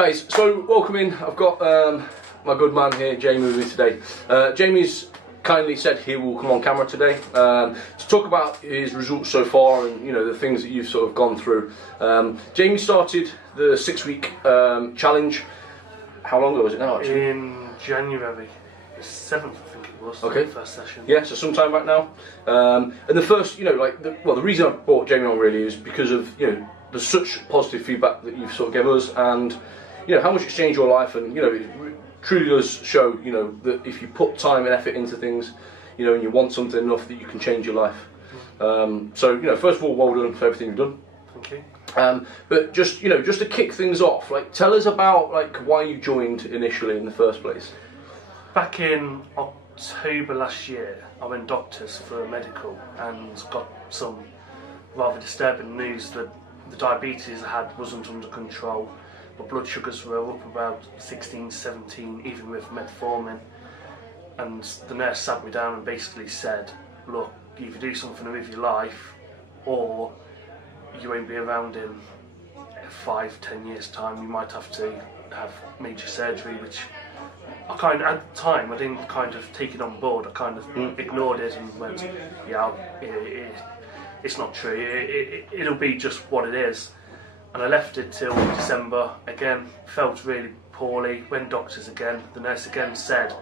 Guys, so welcome in. I've got my good man here, Jamie, with me today. Jamie's kindly said he will come on camera today to talk about his results so far and the things that you've sort of gone through. Jamie started the 6-week challenge. How long ago was it now, actually? In January, the 7th, I think it was. Okay. The first session. Yeah, so sometime back now. And the first, the reason I brought Jamie on really is because of there's such positive feedback that you've sort of given us, and how much it's changed your life, and it truly does show that if you put time and effort into things, and you want something enough, that you can change your life. So first of all, well done for everything you've done. Thank you. But just to kick things off, tell us about why you joined initially in the first place. Back in October last year, I went doctors for a medical and got some rather disturbing news that the diabetes I had wasn't under control. My blood sugars were up about 16, 17, even with metformin. And the nurse sat me down and basically said, look, you either do something with your life or you won't be around in 5-10 years time. You might have to have major surgery, which at the time I didn't kind of take it on board. I kind of ignored it and went, yeah, it's not true, it'll be just what it is. And I left it till December, again, felt really poorly, went doctors again. The nurse again said,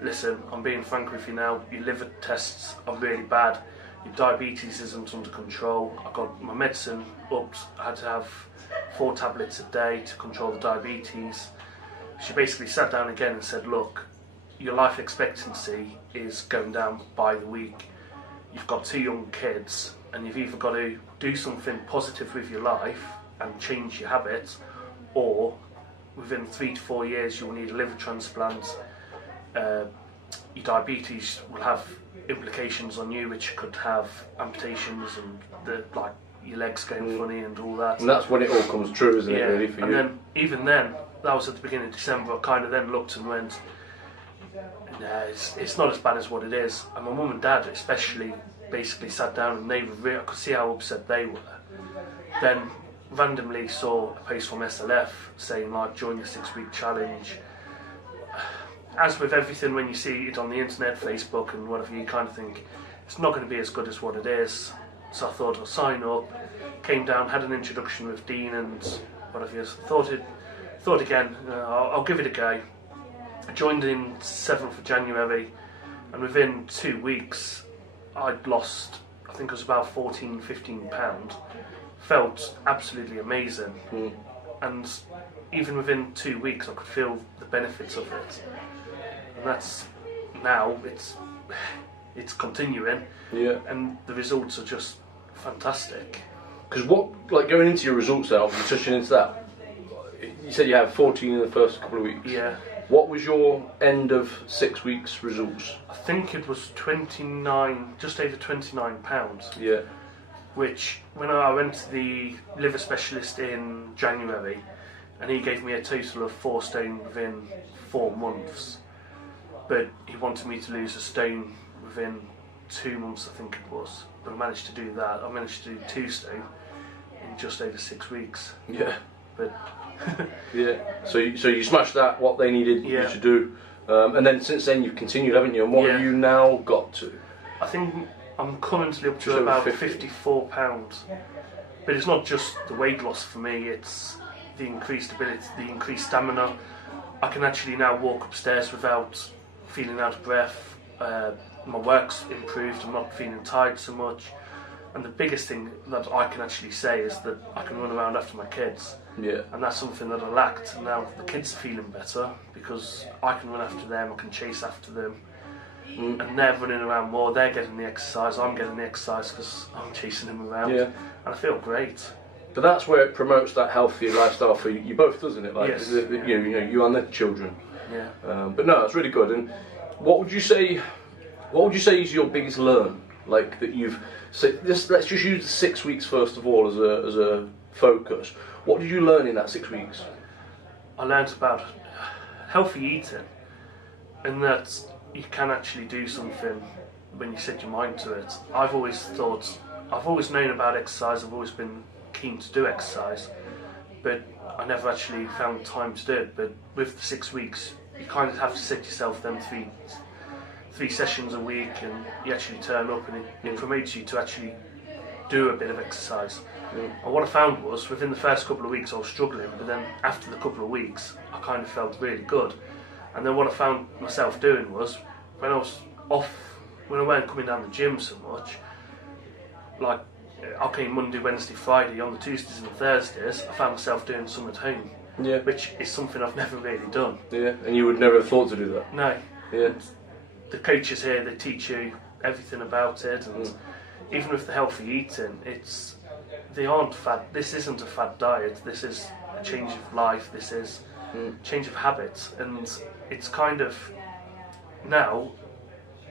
listen, I'm being frank with you now, your liver tests are really bad, your diabetes isn't under control. I got my medicine upped, I had to have 4 tablets a day to control the diabetes. She basically sat down again and said, look, your life expectancy is going down by the week. You've got 2 young kids, and you've either got to do something positive with your life and change your habits, or within 3 to 4 years you'll need a liver transplant. Your diabetes will have implications on you, which could have amputations and your legs going funny and all that. And that's when it all comes true, isn't it, really, for you? And then, even then, that was at the beginning of December, I kind of then looked and went, nah, it's not as bad as what it is. And my mum and dad especially basically sat down and I could see how upset they were. Then randomly saw a post from SLF saying join the 6-week challenge. As with everything, when you see it on the internet, Facebook and whatever, you kind of think it's not going to be as good as what it is. So I thought I'll sign up, came down, had an introduction with Dean and whatever. Thought again, I'll give it a go. I joined in 7th of January, and within 2 weeks I'd lost, I think it was about 14-15 pounds. Felt absolutely amazing. And even within 2 weeks I could feel the benefits of it. And that's now, it's continuing. Yeah. And the results are just fantastic. Because going into your results there, obviously touching into that, you said you had 14 in the first couple of weeks. Yeah. What was your end of 6 weeks results? I think it was 29, just over 29 pounds. Yeah. Which, when I went to the liver specialist in January, and he gave me a total of 4 stone within 4 months, but he wanted me to lose a stone within 2 months, I think it was. But I managed to do that. I managed to do 2 stone in just over 6 weeks. Yeah. But yeah. So you smashed that, what they needed you to do, and then since then you've continued, haven't you? And what have you now got to? I think I'm currently up to about 54 pounds. But it's not just the weight loss for me, it's the increased ability, the increased stamina. I can actually now walk upstairs without feeling out of breath. My work's improved, I'm not feeling tired so much. And the biggest thing that I can actually say is that I can run around after my kids. Yeah. And that's something that I lacked. And now the kids are feeling better because I can run after them, I can chase after them. And they're running around more, they're getting the exercise, I'm getting the exercise because I'm chasing them around. Yeah. And I feel great. But that's where it promotes that healthier lifestyle for you both, doesn't it? Yes. You and the children. Yeah. But no, it's really good. And what would you say is your biggest learn? That you've let's just use the 6 weeks first of all as a focus. What did you learn in that 6 weeks? I learned about healthy eating, and that you can actually do something when you set your mind to it. I've always known about exercise, I've always been keen to do exercise, but I never actually found time to do it. But with the 6 weeks, you kind of have to set yourself them three sessions a week, and you actually turn up, and it promotes you to actually do a bit of exercise. And what I found was, within the first couple of weeks I was struggling, but then after the couple of weeks I kind of felt really good. And then what I found myself doing was, when I was off, when I weren't coming down the gym so much, like I came Monday, Wednesday, Friday, on the Tuesdays and Thursdays I found myself doing some at home, which is something I've never really done. Yeah, and you would never have thought to do that? No. Yeah. The coaches here, they teach you everything about it, and even with the healthy eating, they aren't fad. This isn't a fad diet. This is a change of life. This is change of habits, and it's kind of, now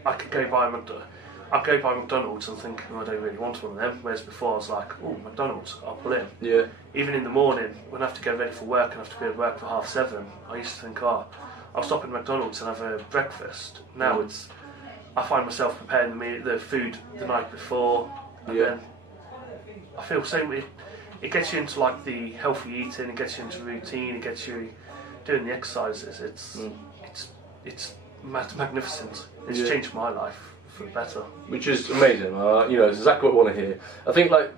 I could go by McDonald's and think, oh, I don't really want one of them. Whereas before I was like, oh, McDonald's, I'll pull in. Yeah. Even in the morning when I have to get ready for work and have to be at work for 7:30, I used to think, oh, I'll stop at McDonald's and have a breakfast. Now I find myself preparing the food the night before, and then I feel it gets you into like the healthy eating, it gets you into routine, it gets you doing the exercises. It's magnificent. It's changed my life for the better. Which is amazing. It's exactly what I want to hear. I think like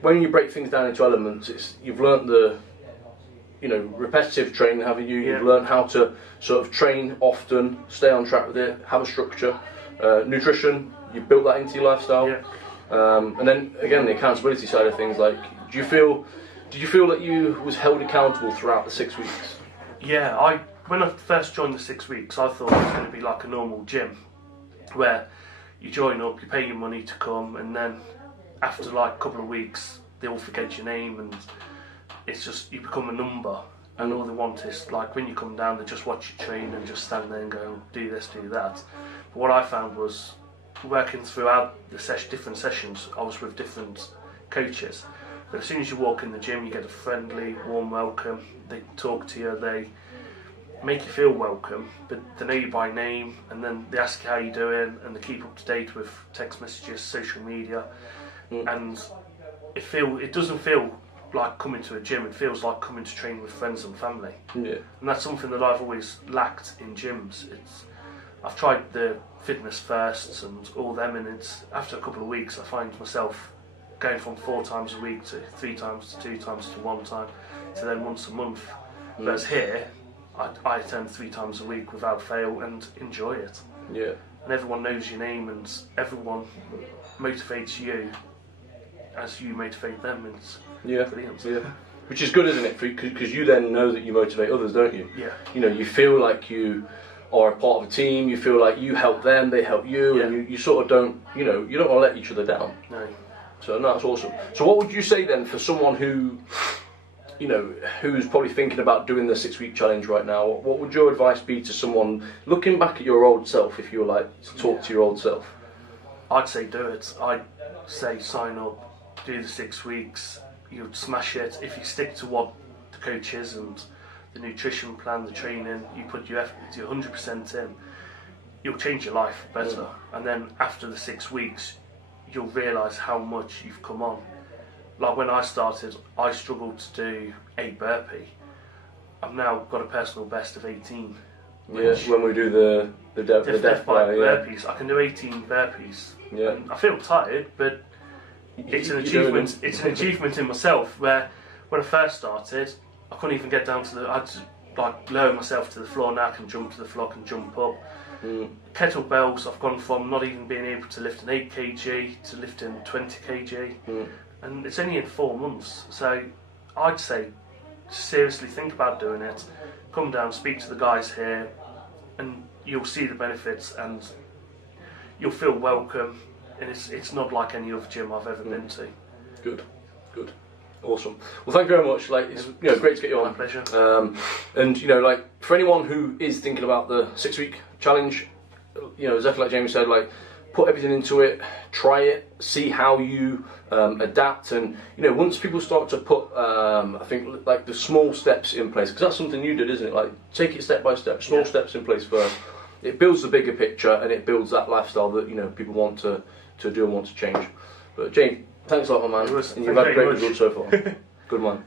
when you break things down into elements, you've learnt the repetitive training, haven't you? You've learned how to sort of train often, stay on track with it, have a structure. Nutrition, you've built that into your lifestyle. And then again, the accountability side of things, like, did you feel that you was held accountable throughout the 6 weeks? Yeah, when I first joined the 6 weeks, I thought it was going to be like a normal gym, where you join up, you pay your money to come, and then after like a couple of weeks, they all forget your name, and it's just, you become a number, and all they want is, like, when you come down, they just watch you train and just stand there and go, do this, do that. But what I found was, working throughout the different sessions, I was with different coaches. But as soon as you walk in the gym, you get a friendly, warm welcome. They talk to you, they make you feel welcome, but they know you by name, and then they ask you how you're doing, and they keep up to date with text messages, social media, and it doesn't feel like coming to a gym. It feels like coming to train with friends and family. And that's something that I've always lacked in gyms. I've tried the fitness firsts and all them, and after a couple of weeks I find myself going from 4 times a week to 3 times to 2 times to 1 time to then once a month. Whereas here I attend 3 times a week without fail and enjoy it. And everyone knows your name, and everyone motivates you as you motivate them. It's brilliant. Which is good, isn't it? Because you then know that you motivate others, don't you? You feel like you are a part of a team. You feel like you help them, they help you, and you sort of don't want to let each other down. No. So that's awesome. So what would you say then for someone who who's probably thinking about doing the 6 week challenge right now? What would your advice be to someone looking back at your old self, if you were like to talk to your old self? I'd say do it. I'd say sign up, do the 6 weeks, you'd smash it. If you stick to what the coach is and the nutrition plan, the training, you put your effort, your 100% in, you'll change your life better. And then after the 6 weeks, you'll realise how much you've come on. Like when I started, I struggled to do a burpee. I've now got a personal best of 18. When we do the death by burpees, I can do 18 burpees. And I feel tired, but it's an achievement. It's an achievement in myself. Where when I first started, I couldn't even get down to I had to like lower myself to the floor. Now I can jump to the floor, I can jump up. Kettlebells, I've gone from not even being able to lift an 8 kg to lifting 20 kg. And it's only in 4 months. So I'd say seriously think about doing it. Come down, speak to the guys here, and you'll see the benefits, and you'll feel welcome. And it's not like any other gym I've ever been to. Good. Awesome. Well, thank you very much. Like, it's great to get you on. My pleasure. And like for anyone who is thinking about the 6 week challenge, exactly like Jamie said, like put everything into it, try it, see how you adapt, and once people start to put, I think like the small steps in place, because that's something you did, isn't it? Like take it step by step, small steps in place first. It builds the bigger picture, and it builds that lifestyle that people want to do and want to change. But Jamie, thanks a lot, my man. And you've had great results so far. Good man.